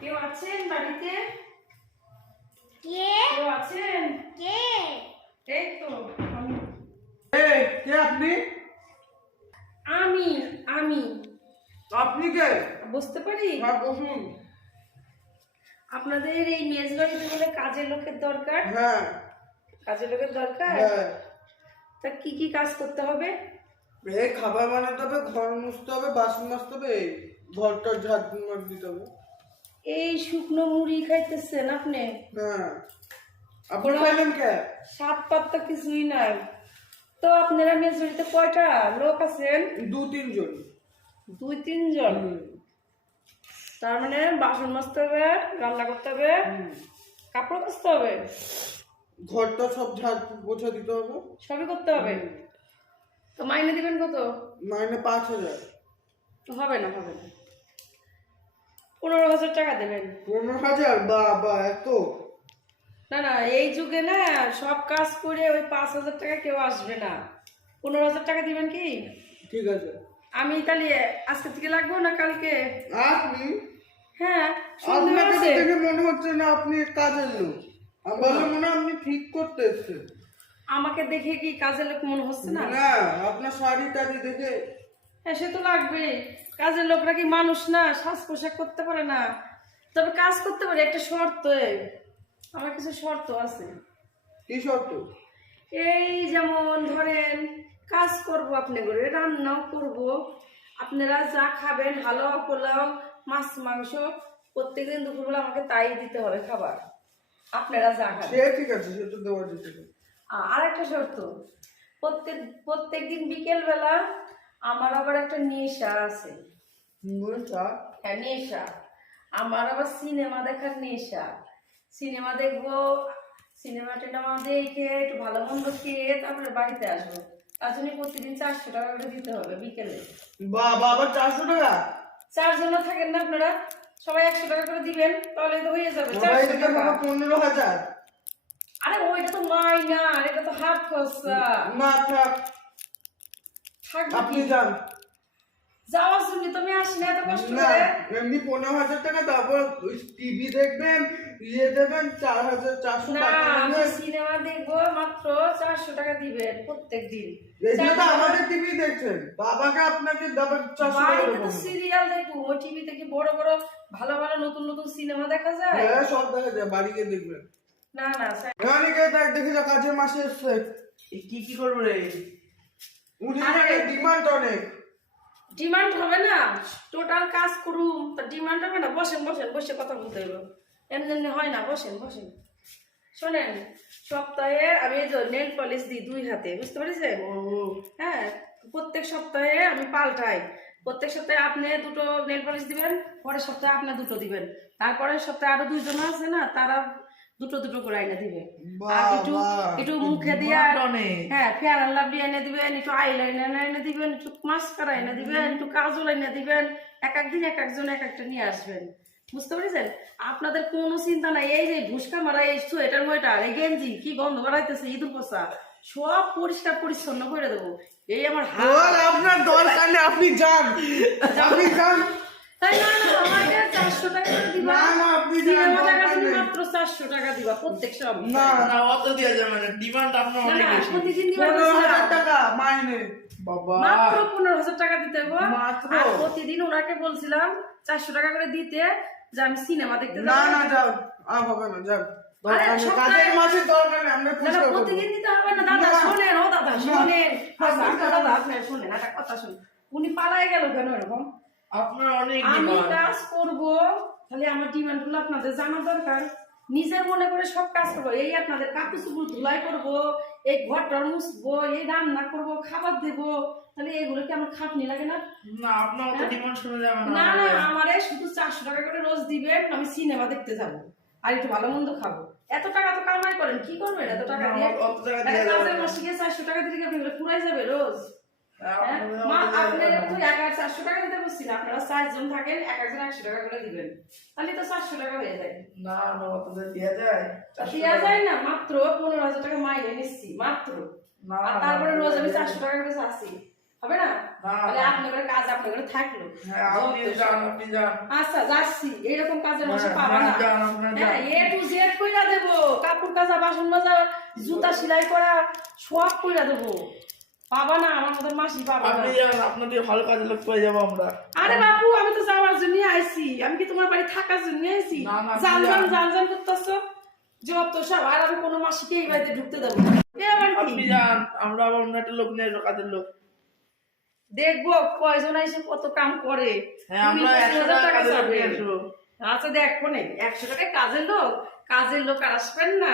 কেউ আছেন বাড়িতে? কে? কেউ আছেন? কে? এই তো আমি। এই কে আপনি? আমি আমি। আপনি কে? বুঝতে পারি? হ্যাঁ বসুন। আপনাদের এই মেজ বাড়িতে বলে কাজের লোকের দরকার? হ্যাঁ। কাজের লোকের দরকার? হ্যাঁ। তা কি কি কাজ করতে হবে? এই খাবার বানাতে হবে ঘর মুছতে হবে বাসন মাজতে হবে ঘরটা ঝাড় মার দিতে হবে। এই শুকনো মুড়ি খাইতেছেন আপনি? হ্যাঁ। আপনি পাইলেন কে? সাত পাত্তা কিছুই নাই। তো আপনারা মেজ বাড়িতে কয়টা লোক আছেন? দু তিনজন। দুই তিনজন? তার মানে বাসন মাজতে হবে রান্না করতে হবে কাপড় কাচতে হবে? ঘরটা সব ঝাড় পোছা দিতে হবে। সবই করতে হবে? তো মাইনে দিবেন কত? মাইনে পাঁচ হাজার। হবে না হবে না। পনেরো হাজার টাকা দেবেন। পনেরো হাজার? বা বা এত। না না এই যুগে না সব কাজ করে ওই পাঁচ হাজার টাকা কেউ আসবে না। পনেরো হাজার টাকা দিবেন কি? ঠিক আছে। আমি তাহলে আজকে থেকে লাগবো না কালকে? আপনি? হ্যাঁ আপনাকে মনে হচ্ছে না আপনি কাজের লোক। আমি বললাম মনে হয় আপনি ঠিক করতে এসছেন। আমাকে দেখে কি কাজের লোক মনে হচ্ছে না? না আপনার শাড়ি টাড়ি দেখে হ্যাঁ সে তো লাগবে। কাজের লোকরা কি মানুষ না? সাজ পোশাক করতে পারে না। তবে কাজ করতে পারে একটা শর্ত। আমার কিছু শর্ত আছে। কি শর্ত? এই যেমন ধরেন কাজ করব আপনি করে রান্নাও করব। আপনারা যা খাবেন হালুয়া পোলাও মাছ মাংস প্রত্যেকদিন দুপুরবেলা আমাকে তাই দিতে হবে খাবার। আপনারা যা খাবেন। সে ঠিক আছে সে তো দেওয়া যেতে। আর একটা শর্ত। প্রত্যেক প্রত্যেক দিন বিকেলবেলা আমার আবার একটা নেশা আছে। তা হ্যাঁ নেশা। আমার আবার সিনেমা দেখার নেশা। সিনেমা দেখব সিনেমা টিনেমা দেখে একটু ভালো মন্দ খেয়ে তারপরে বাড়িতে আসব। তার জন্য প্রতিদিন চারশো টাকা করে দিতে হবে বিকেলে। বাবা চারশো টাকা? চারজন থাকেন না আপনারা? সবাই একশো টাকা করে দিবেন তাহলে তো হয়ে যাবে পনেরো হাজার। আরে ওইটা তো মাইনা এটা তো হাত খরচা। না থাক। আপনি যান। যাওয়ার জন্য তুমি আসি না এত কষ্ট করে। এমনি পনেরো হাজার টাকা তারপর টিভি দেখবেন ইয়ে দেবেন চার হাজার চারশো টাকা আমি সিনেমা দেখব মাত্র চারশো টাকা দিবেন প্রত্যেক দিন। এই জন্য তো আমাদের টিভি দেখছেন বাবাকে আপনাকে দেবেন চারশো টাকা তো সিরিয়াল দেখব ওই টিভিতে কি বড় বড় ভালো ভালো নতুন নতুন সিনেমা দেখা যায়। হ্যাঁ সব দেখা যায় বাড়ি গিয়ে দেখবেন। না না স্যার। গিয়ে দেখে যা কাজের মাসে এসছে। কি কি করব রে? ডিমান্ড অনেক। ডিমান্ড হবে না। টোটাল কাজ করুম তা ডিমান্ড হবে না। বসেন বসেন বসে কথা বলতে হবে এমনি এমনি হয় না বসেন বসেন। শোনেন সপ্তাহে আমি নেল পলিশ দিই দুই হাতে বুঝতে পেরেছেন? হ্যাঁ প্রত্যেক সপ্তাহে আমি পাল্টাই। প্রত্যেক সপ্তাহে আপনি দুটো নেল পলিশ দিবেন পরের সপ্তাহে আপনি দুটো দিবেন। তারপরের সপ্তাহে আরও দুইজন আছে না তারা দুটো দুটো করে আইনা দিবে। আর একটু একটু মুখে দিয়ে। হ্যাঁ ফেয়ার অ্যান্ড লাভলি এনে দিবেন একটু আইলাইনার এনে দিবেন একটু মাস্কারা এনে দিবেন একটু কাজল এনে দিবেন এক একদিন এক একজন এক একটা নিয়ে আসবেন। বুঝতে পেরেছেন? আপনাদের কোনো চিন্তা নাই এই যে ভুসকা মারা এই সোয়েটার মোয়েটার এই গেঞ্জি কি গন্ধ বাড়াইতেছে ইঁদুর পোষা সব পরিষ্কার পরিচ্ছন্ন করে দেবো। এই আমার হাত। আপনার দরকার নেই আপনি যান। আপনি যান। তাই না না আমাকে চারশো টাকা করে দিবা না, না, আপনি যান, সিনেমা দরকার দেখার জন্য নেই। মাত্র চারশো টাকা দিবা প্রত্যেক সব না। না অত দেওয়া যাবে না ডিমান্ড আপনার অনেক বেশি। প্রতিদিন দিবা হাজার টাকা মাইনে। বাবা। মাত্র পনেরো হাজার টাকা দিতে হবে। মাত্র? আর প্রতিদিন ওনাকে বলছিলাম চারশো টাকা করে দিতে যে আমি সিনেমা দেখতে না না যাও। আর হবে না যাও। আরে, দরকার নেই। সপ্তাহে- কাজের মাসে দরকার নেই আমরা না, না, খুশি করব। প্রতিদিন দিতে হবে না দাদা শোনেন ও দাদা শোনেন। না, দাদা আপনার শোনেন একটা কথা শুনুন। উনি পালায় গেল কেন এরকম? আপনার অনেক আমি কাজ করব তাহলে আমার ডিমান্ডগুলো আপনাদের জানা দরকার। নিজের মনে করে সব কাজ করব। এই আপনাদের কাপড় চুপড় ধুলাই করব এই ঘরটা মুছবো এই রান্না করব খাবার দেবো। তাহলে এগুলো কি আমার খাটনি লাগে না? না যাবে না আমারে শুধু চারশো টাকা করে রোজ দিবেন আমি সিনেমা দেখতে যাব। আর একটু ভালো মন্দ খাব। এত টাকা তো কামাই করেন কি করবেন? এত টাকা দিয়ে চারশো টাকা দিলে আপনি পুরাই যাবে রোজ? হ্যাঁ? মা আপনার যাবে তো এক চারশো টাকা দিতে আপনারা চারজন থাকেন এক একজন একশো টাকা করে দিবেন। তাহলে তো চারশো টাকা হয়ে যায়। না না দেওয়া যায়। দেওয়া যায় না মাত্র পনেরো হাজার টাকা মাইনে নিচ্ছি মাত্র। আর তারপরে রোজ আমি চারশো টাকা করে চাচ্ছি। হবে না? হ্যাঁ। তাহলে আপনাদের কাজ আপনাদের থাকল। হ্যাঁ আচ্ছা যাচ্ছি। এইরকম কাজের মাসে হ্যাঁ, পাবা না। হ্যাঁ। হ্যাঁ এ টু জেড কইরা দেবো। কাপড় কাচা বাসন মাজা জুতা সেলাই করা সব কইরা দেবো। পাবা না আমার মতো মাসি পাবা আপনি যান আপনাদের ভালো কাজে লোক পেয়ে যাব আমরা। আরে বাপু আমি তো যাওয়ার জন্য আইছি। আমি কি তোমার বাড়ি থাকার জন্য আইছি? জান জান জান জান করতেছ। যত সব আর আমি কোনো মাসিকে এই বাড়িতে ঢুকতে দেবো না। এ আবার কি? আপনি যান আমরা আবার অন্য একটা লোক নিয়ে কাজের লোক। দেখব কয়জন এসে কত কাম করে। হ্যাঁ আচ্ছা দেখো নে একশো টাকায় কাজের লোক কাজের লোক আর আসবেন না।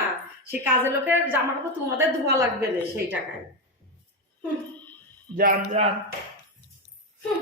সেই কাজের লোকের জামা কাপড় তোমাদের ধোয়া লাগবে না সেই টাকায়। যান যান হুম,